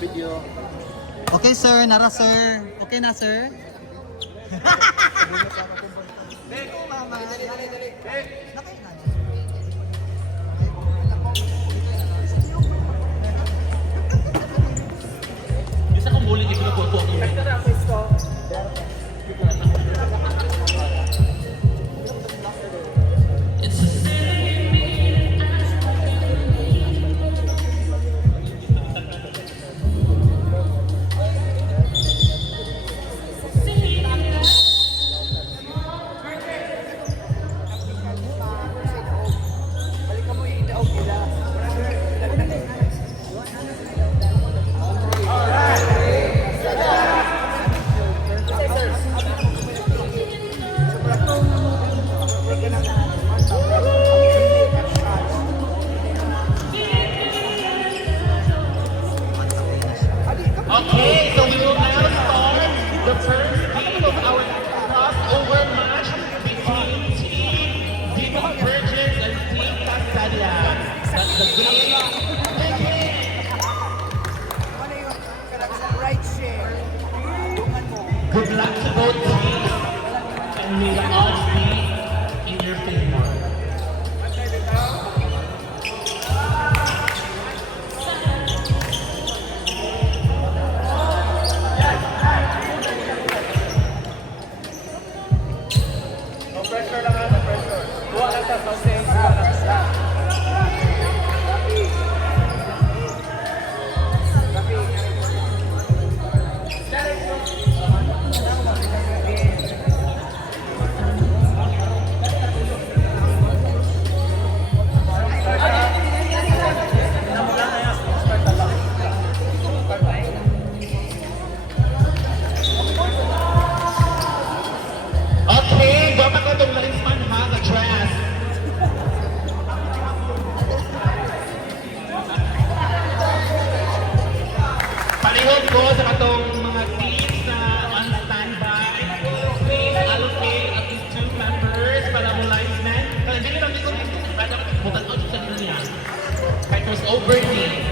video. Okay sir, nara sir. Okay na sir? Beko mama. Dali. Bisa kong muli dito po ako. Okay, so we will now start the first game of our crossover match between Team Demon Virgins and Team Casadia. That's the game. Good luck to both teams, and may the odds be in your favor. Okay, dapat ko itong linesman ha, the dress. Palihog ko sa katong mga teams na on standby. Please allocate at least 2 members para mo linesman. Kaya hindi lang dito para bukan out sa dunia. Kaya crossover team.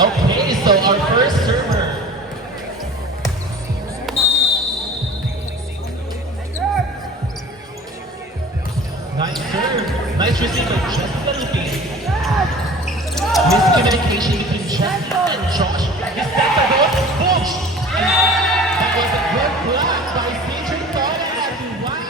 Okay, so our first server. Nice serve. Nice receiver. Jessica Lupin. Miscommunication between Jessica and Josh. He sets a goal. Boom! That was a good block by Cedric Torres. Wow!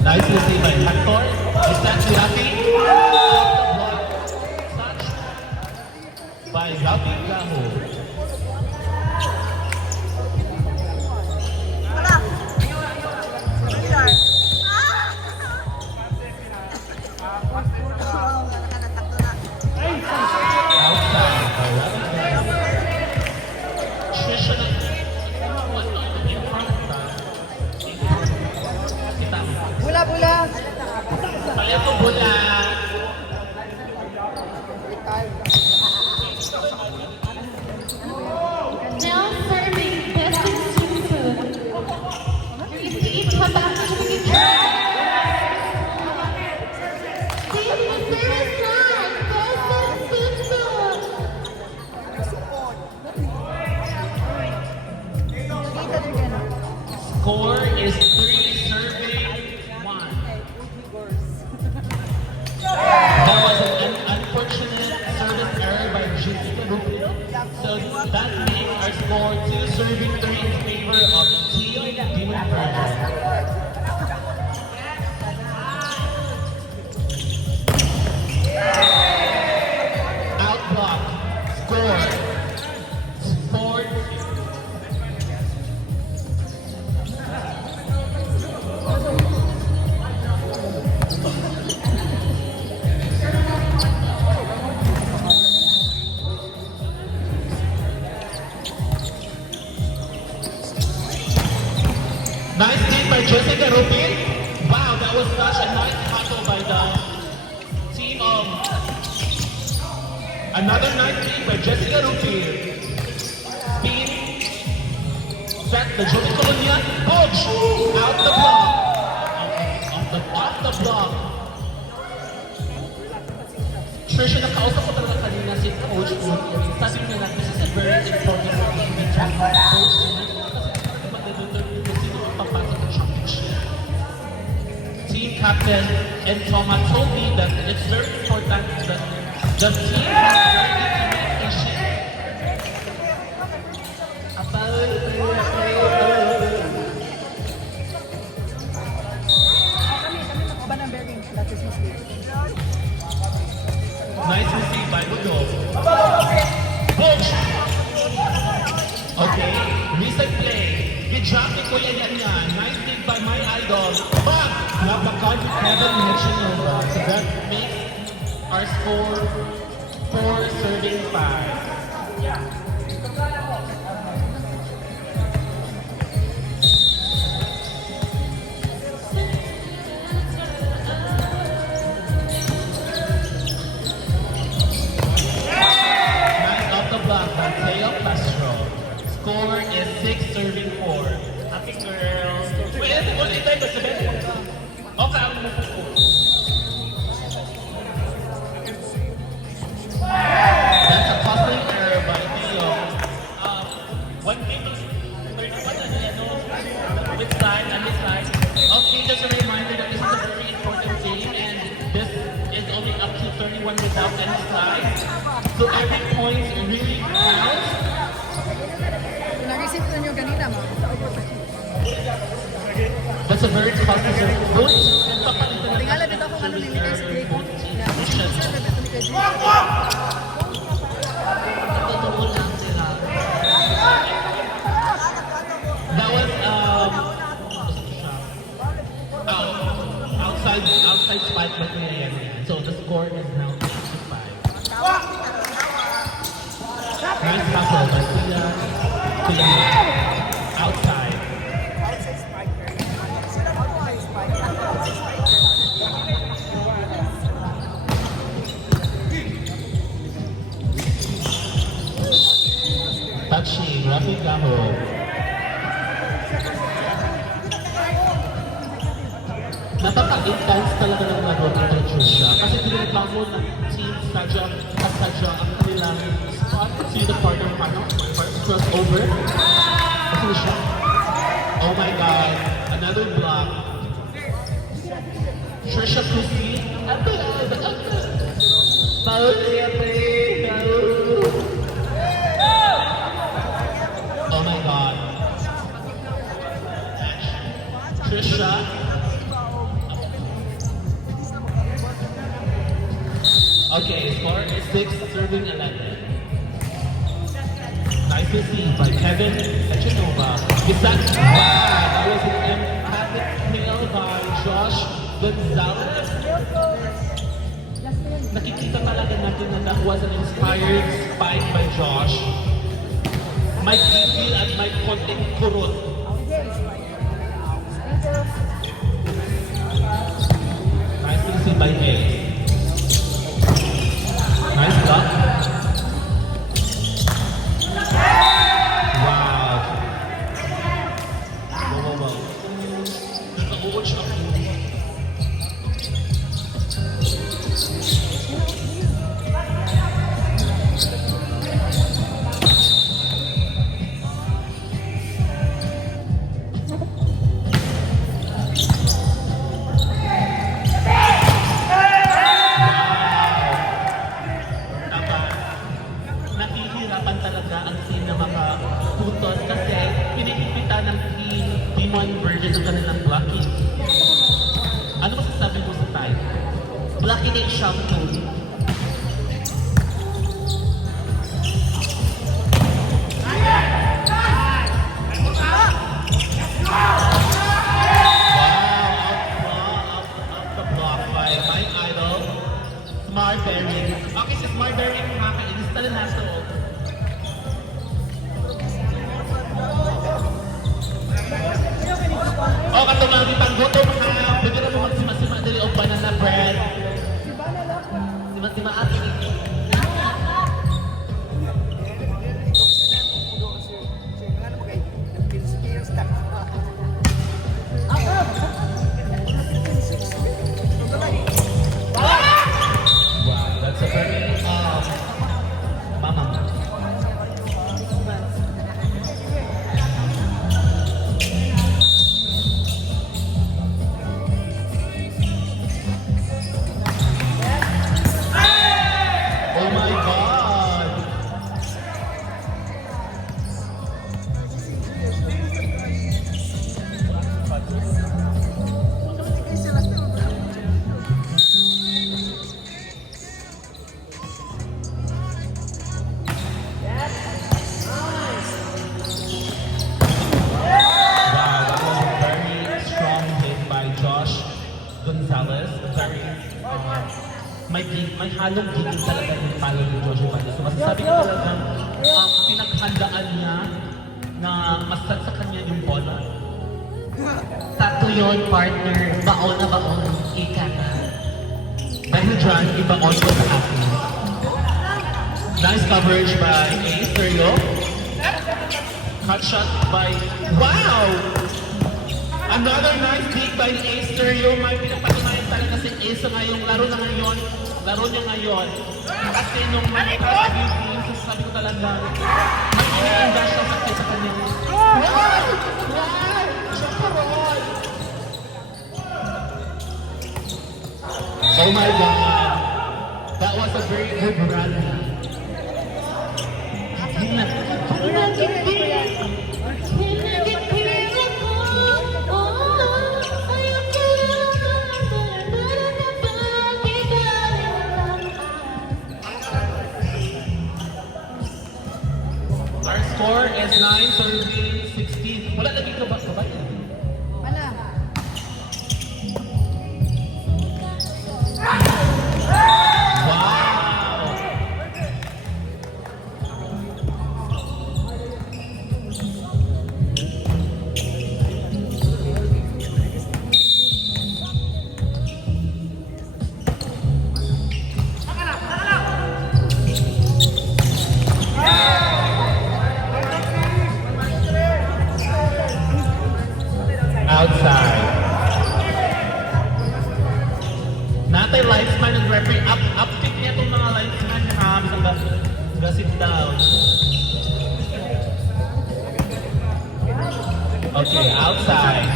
Nice receive by Hector. Is that Zirafi? Touch by Rafi Gaho. Outside by Rafi Gaho. Trisha. Bula. Kaya ko bula. Now serving Destin Susu. Receive Habakkuk Mitra. Team the service line, Destin Susu. Score is 3 serving 1. There was an unfortunate service error by Jessica Rupin. So that makes our score 2 serving 3 in favor of Team Demon Virgins. Outblock. Score. Sport. Nice hit by Jessica Rupin. Wow, that was such a nice tackle by the team of Another nice lead by Jessica Rupi. Spin. Set the Joey Colonia. Push! Out the block. Off the block. Trisha, nakausap ko talaga kanina si Coach Rupi. Sabi niya na, this is a very important game. We try to coach sila. Kasi mag-determine kung sino ang papasok ng championship. Team captain and Thomas told me that it's very important that the team has very good communication. Nice receive by Udo. Push! Okay, reset play. Good job ni Kuya Yanyan. Nice lead by my idol. But, napakon ni Kevin Nechinova. So that makes our score 4 serving 5. Nice off the block by Teo Castro. Score is 6 serving 4. Happy girls. Wait, ulit tayo ba sabihin? Okay, ako naman po. That's a costly error by Teo. One game is 31 na yan, no? Which side and this side. Okay, just a reminder that this is a very important game and this is only up to 31 without any slides. So every point really counts. Nag-isip na nyo ganina, ma. That's a very costly error. Don't papalitan na Tingala dito kung ano nilagay sa play ko. Sir, bebe ito ni Kaji. That was outside spike by Kuya Yan. So the score is now 8 to 5. Nice hustle by Kuya Yan. Outside. Touching, Rafi Gaho. Napaka-intense talaga ng laro ni Patricia kasi tinagbangon ng team sadya at sadya ang kanilang spot. See the partner paano? Crossover. Kasi siya. Oh my God. Another block. Trisha Pussy. Paul Oh my God. Trisha. Okay, score is 6 serving 11. Nice to see by Kevin Echanova. Is that that was an emphatic nail by Josh Gonzalez. Nakikita talaga natin na that was an inspired spike by Josh. May gigil at may konting kurot. Nice to see by Ace. Nice block. Wow. Wow. Naka-watch up. Nahihirapan talaga ang team na makaputos kasi pinipipita ng team Demon Virgin sa kanilang blocking. Ano masasabi mo sa time? Blocking ain't shampoo. Out the block by my idol, Marberry. Okay, si Marberry happy. Inista na nasa loob. O, katulad ni Panggoto, bigyan mo magsima-sima dali o banana bread. Sima-sima atin. may halong gigil talaga yung follow ni Jojo Valdez. So masasabi ko talaga, pinaghandaan niya na masat sa kanya yung bola. Tatlo yun, partner. Baon na baon. Ika na. Dahil dyan, iba-on ko sa akin. Nice coverage by Ace Stereo. Cut shot by... Wow! Another nice dig by Ace Stereo. May pinapatunayan talaga si Ace sa ngayong laro na ngayon. Laro niya ngayon. Kasi nung mga team, sasabi ko talaga, may iniinda siya sa kanya. Wow! Wow! Chaparol! Oh my God! That was a very good run. Our score is 9 serving 16. Wala lagi ka ba? Wala. Wow! Outside. Natay linesman ng referee. Up-pick niya itong mga linesman niya ha. Bisa sit down. Okay, outside.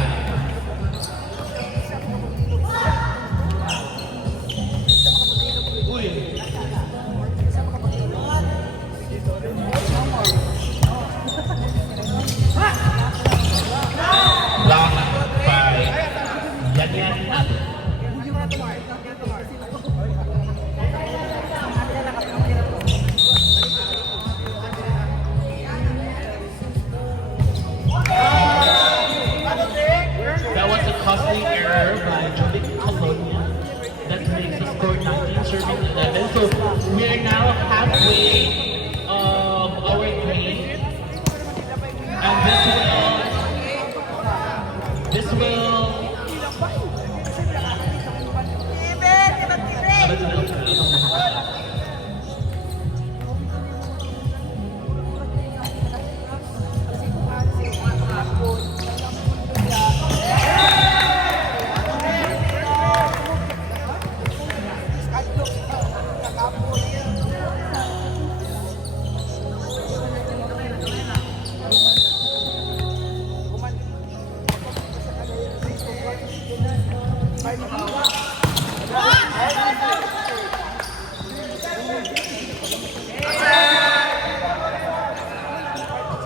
Uy. Blocked by Yan Yan Up. That was a costly error by Jovik Colonia that makes the score 19 serving 11. So we are now halfway of our game. And this will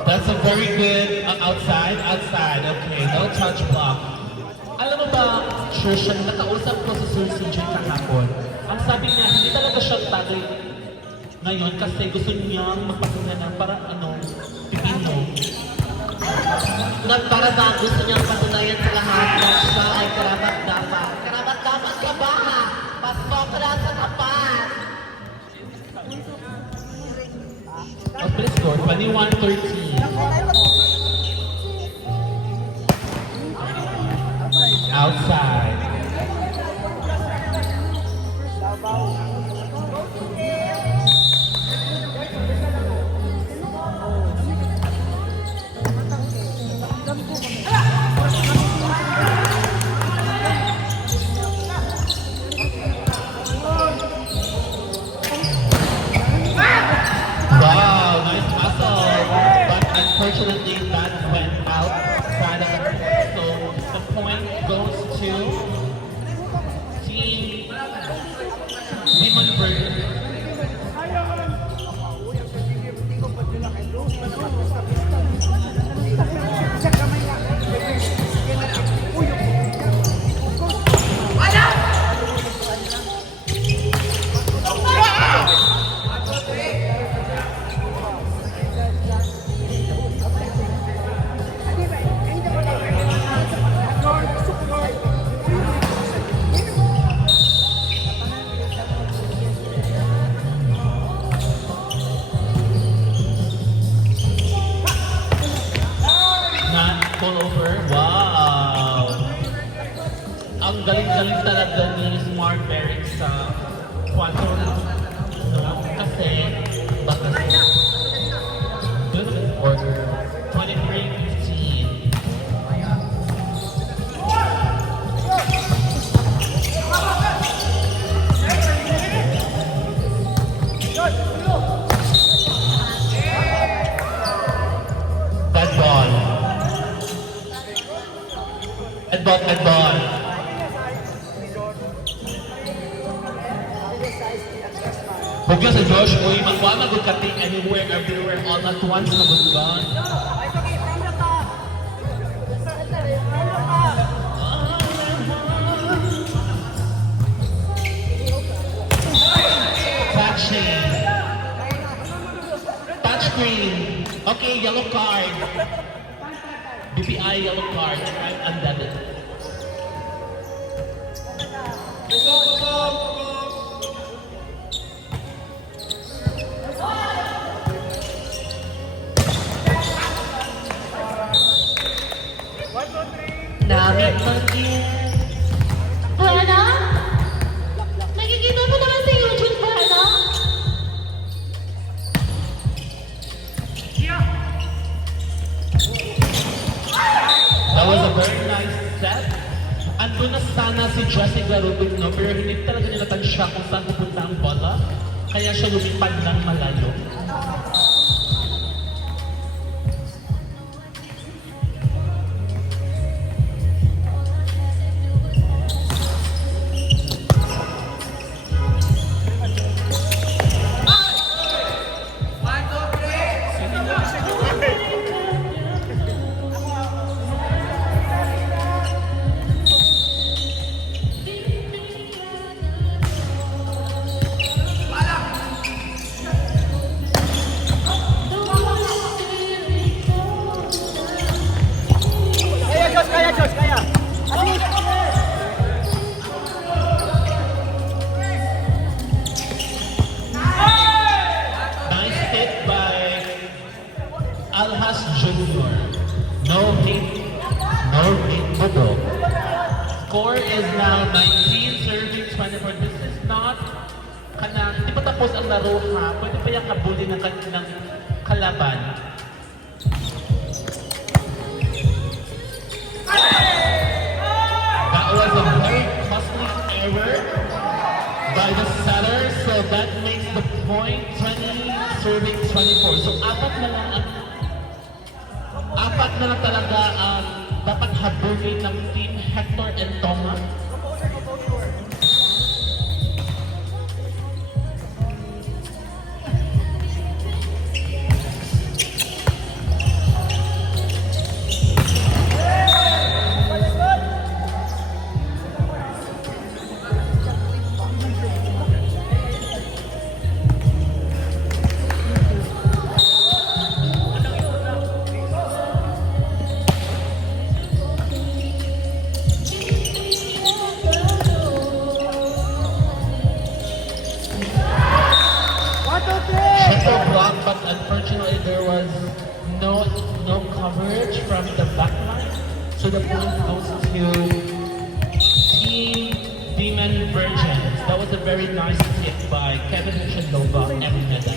That's a very good outside. Okay, no touch block. Alam mo ba, Trisha, nakausap ko si Sir CJ kahapon. Ang sabi niya, hindi talaga siya tagay ngayon kasi gusto niyang magpatunayan para pipino. Para ba gusto niyang patunayan sa lahat na siya ay karapat-dapat. Karapat-dapat ka ba? Pasok ka na sa tapat. Oh, please go. 21-13. Outside. Wow, nice muscle. But galing-galing talaga ni Smart Bearing sa quantum. No? Kasi, baka good order. 23-15. Bad ball. Bad ball. Bugyo sa Josh, uy, magwa magkating anywhere, everywhere, all at once na magban. Touching. Touchscreen. Okay, yellow card. BPI yellow card. I'm undead. Namit mag-in. Hana? Nakikita mo naman sa YouTube ba, Hana? That was a very nice set. Andun na sana si Jessica Rubin, no? Pero hindi talaga nila tansya kung saan pupunta ang bola. Kaya siya lumipad ng malayo. Nice hit by Alhas Jr. No hit Bodo. Score is now 19, serving 24. This is not hindi pa tapos ang laro ha. Pwede pa yung kabuli ng kalaban. That was a very costly error by the setter, so that makes the point 20, serving 24. So apat na lang talaga ang dapat habulin ng team Hector and Toma. Triple block, but unfortunately there was no coverage from the back line. So the point goes to Team Demon Virgins. That was a very nice hit by Kevin Chandova and Meda.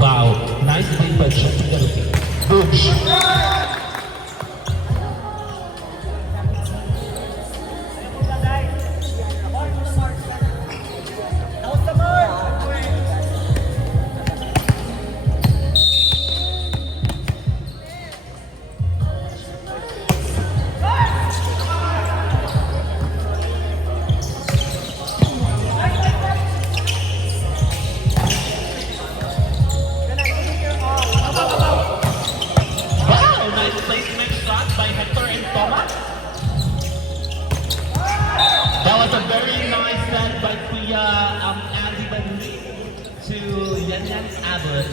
Wow, nice hit by Jessica. Boosh. A very nice set by Kuya Andy Banli to Yanyan Abbott.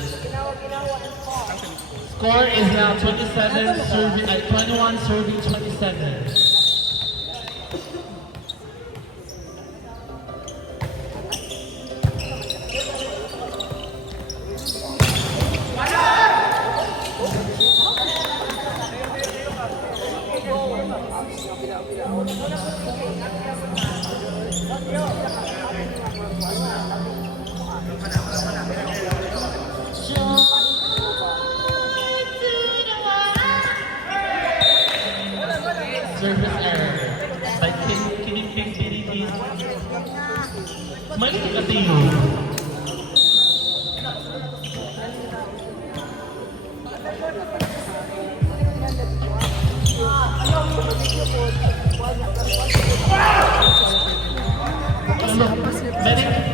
Score is now 21 serving 27. Mali kasi yun. Medic.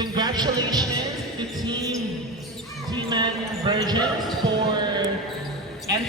Congratulations to Team D-Man Virgins for